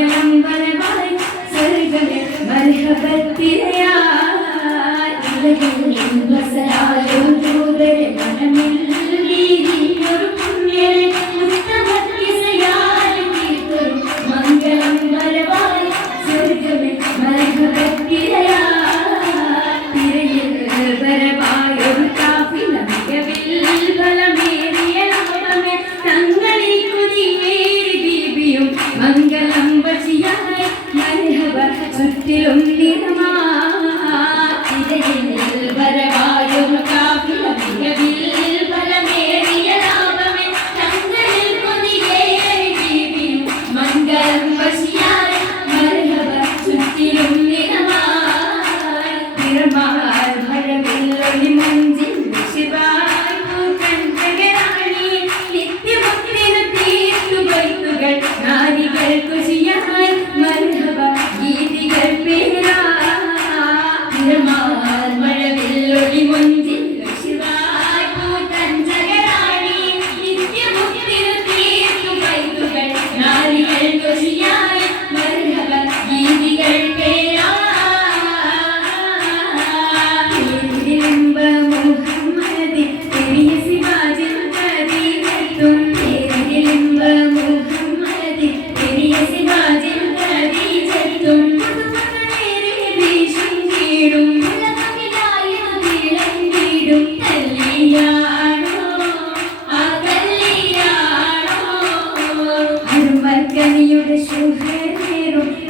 മംഗളം വരവായി സ്വർഗമേ മർഹബത്തിരയാ ബസലായും ദൂതരെ മനമിൽ വീരിയൊരു പുണ്യരെ മുത്തമക്കിസയാലും തീർത്തൊരു മംഗളം വരവായി സ്വർഗമേ മർഹബത്തിരയാ തിരയിൽ വരവായൊരു കാഫില മികവിൽ ബലമേറിയ ലോകമേ തങ്ങളിൽ കുതിയേറി ബീബിയും മംഗളം വശിയായി മർഹബ ചുറ്റിലും നിറമാ വരവായൊരു കാഫില മികവിൽ ബലമേറിയ ലോകമേ തങ്ങളിൽ കുതിയേറി ബീബിയും മംഗളം വശിയായി മർഹബ ചുറ്റിലും നിറമായി നിറമാർ മഴവില്ലൊളി മഞ്ചിൽ ശിവായി പൂക്കഞ്ചകരാണി നിത്യമുക്തിനു തീർത്തുവൈത്തുകൾ നാരികൾ കുശിയായി മർഹബ ഗീതികൾ പേരാ നിറമാർ മഴവില്ലൊളി മഞ്ചിൽ ശിവായി പൂക്കഞ്ചകരാണി നിത്യമുക്തിനു തീർത്തുവൈത്തുകൾ നാരികൾ കുശിയായി മർഹബ ഗീതികൾ പേരാ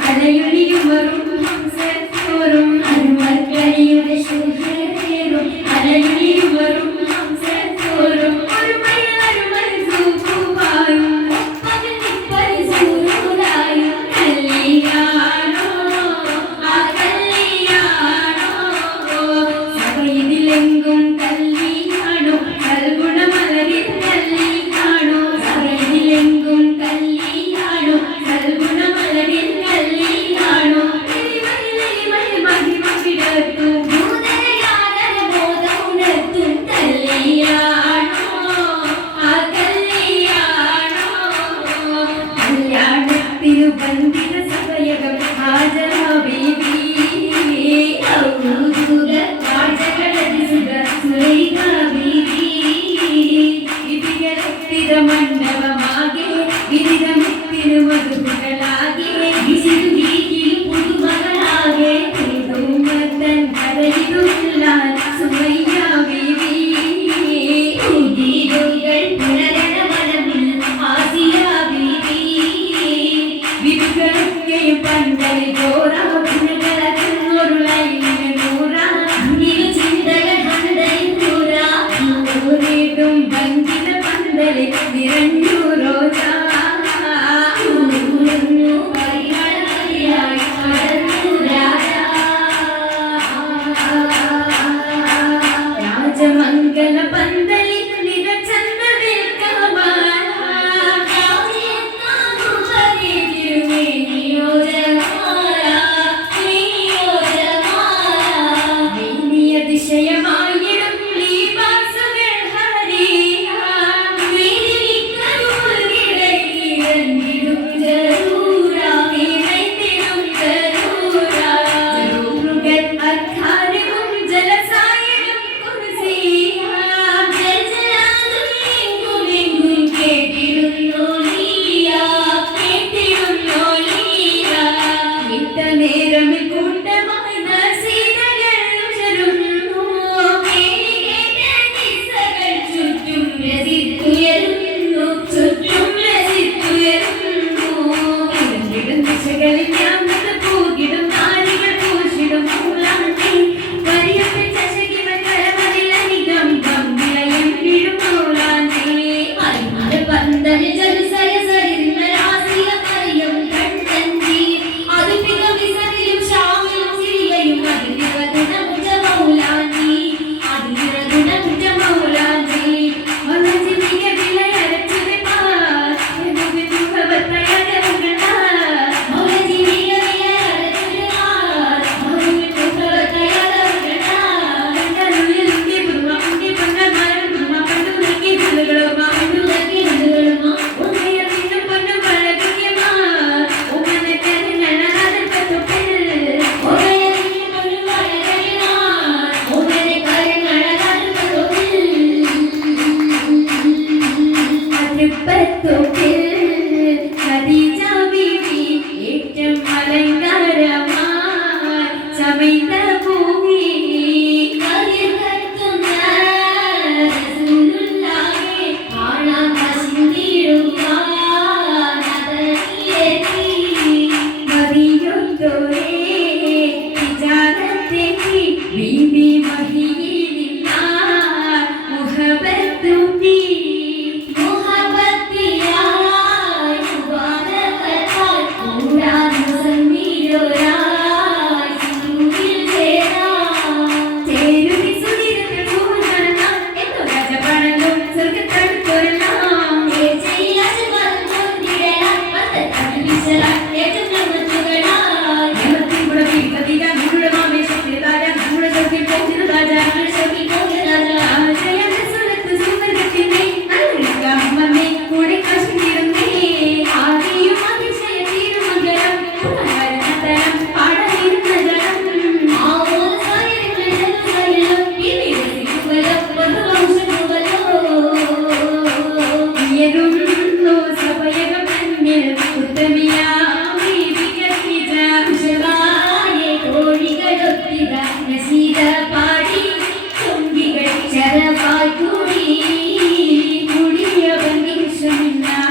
അലയൊലിയുമറും ഹംസത്തോറും അരുമർക്കനിയുടെ ശുഭേറും അലയൊലിയുമറും ഹംസത്തോറും ഒരുമയരുമൽ സൂക്കുവായും പരിസൂരായും കല്യാണോ ആ കല്യാണോ സഭയിലെങ്കും കല്യാണോ കൽഗുണമലരിൽ കല്യാണോ സഭയിലെങ്കും കല്യാണോ കൽഗുണമലരിൽ കല്യാണോ മഹിമ ഭൂതയാന ബോധമുണർത്തും കല്യാണോ ആ കല്യാണോ കല്യാണത്തിനു ബന്ധിത സഭയകം ഹാജരാ ബീബി ഔദൂദ വാചകളതിസുത സുലൈഖ ബീബി വിധികളത്തിത മണ്ഡപമാകെ വിധിതമിത്തിനു മധുകളാകെ വിശിതു ഗീതിയിൽ പുതുമകളാകെ ൂമത്തൻ കരയിലുള്ളാൽ സുമയ്യ ബീബി ഉദീരുകൾ പുനരണ വനമിൽ ആസിയ ബീബി വിധികളൊക്കെയും പന്തലി ജോറ പുനകളൊരു ലൈനിന് നൂറ അങ്ങിൽ ചിന്തകൾ ഹണ്ടയിൽ നൂറ നൂറിടും ഭംഗിത പന്തലി നിറഞ്ഞു